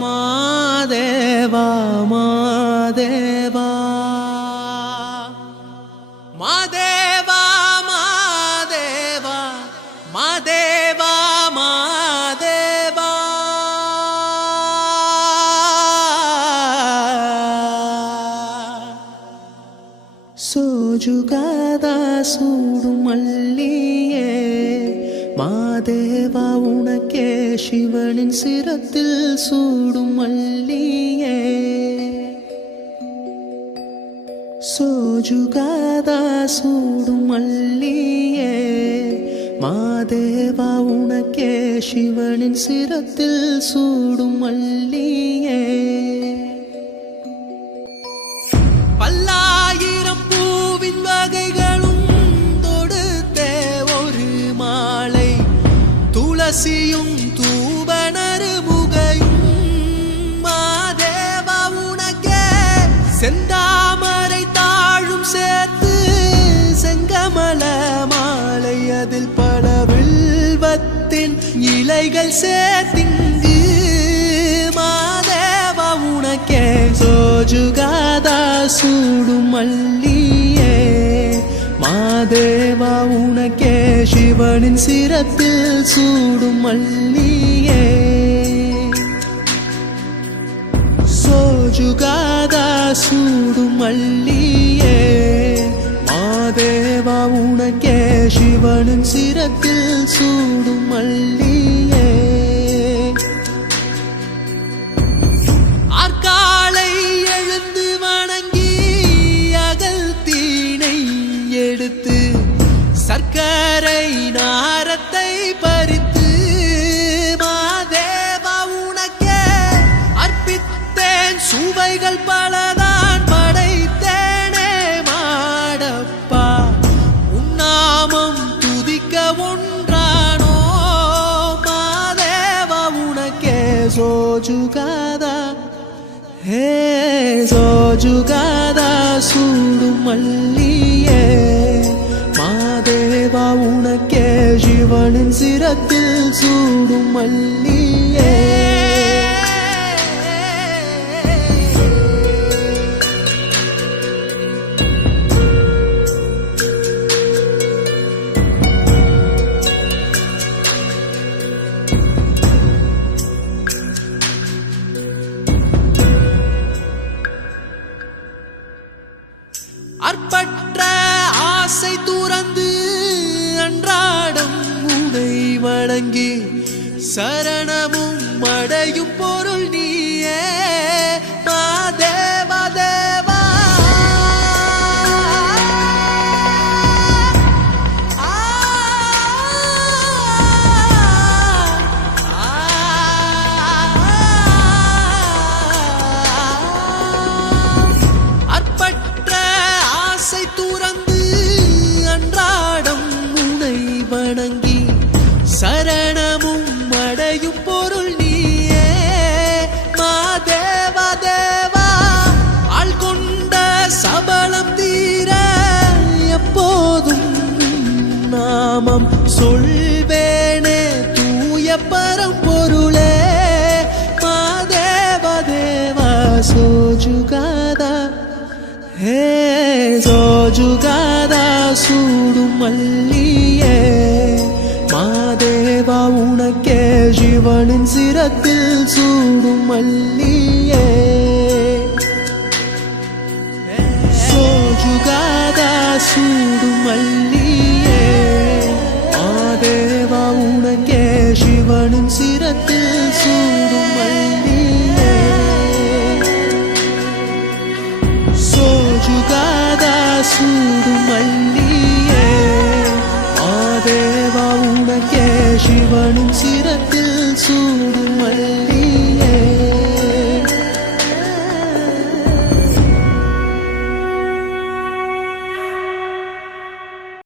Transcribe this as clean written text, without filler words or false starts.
மாதேவா மாதேவா மாதேவா மாதேவா மாதேவா மாதேவா சோஜுகாத சூடும் மல்லியே மாதேவா உனக்கே சிவனின் சிரத்தில் சூடும் மல்லியே சோஜுகாத சூடும் மல்லியே மாதேவா உனக்கே சிவனின் சிரத்தில் சூடும் மல்லியே பல்லாயிரம் பூவின் வகைகளும் தொடுத்தே ஒரு மாலை துளசியும் தூபனறுமுகையும் மாதேவா உனக்கே செந்தாமரை தாழும் சேர்த்து செங்கமல மாலை அதில் படவில்வத்தின் இலைகள் சேர்த்திங்கு மாதேவா உனக்கே சோஜுகாத சூடும் மல்லியே மாதேவா உனக்கே சிவனின் சிரத்தில் சூடும் மல்லியே சோஜுகாத சூடும் மல்லியே மாதேவா உனக்கே சிவனின் சிரத்தில் சூடும் மல்லியே ஆற்காலை எழுந்து வணங்கி அகல் தீனை எடுத்து சர்க்கரை நாரத்தை பறித்து மாதேவா உனக்கே அர்ப்பித்தேன் சுவைகள் பலதான் படைத்தேனே மாடப்பா உன்னாமம் துதிக்க ஒன்றானோ மாதேவா உனக்கே சோஜுகாதா ஹே சோஜுகாதா சூடும் மல்லியே மாதேவா உனக்கே சிவனின் சிரத்தில் சூடும் மல்லியே அற்பற்ற ஆசை துறந்து அன்றாடம் உனை வணங்கி சரணமும் அடையும் பொருள் நீயே மாதேவா தேவா துறந்து அன்றாடம் உனை வணங்கி சரணமும் அடையும் பொருள் நீயே மாதேவா தேவா ஆள் கொண்ட சபலம் தீர எப்போதும் நாமம் சொல்வேனே தூய பரம்பொருளே மாதேவா தேவா சோஜுகாதா ஹே சோஜுகாத சூடும் மல்லியே மாதேவா உனக்கே சிவனின் சிரத்தில் சூடும் மல்லியே சோஜுகாத சூடும் மல்லியே மாதேவா உனக்கே சிவனின் சிரத்தில் சூடும் மல்லியே சோஜுகாத சூடும் மல்லியே மாதேவா உனக்கே சிவனின் சிரத்தில் சூடும் மல்லியே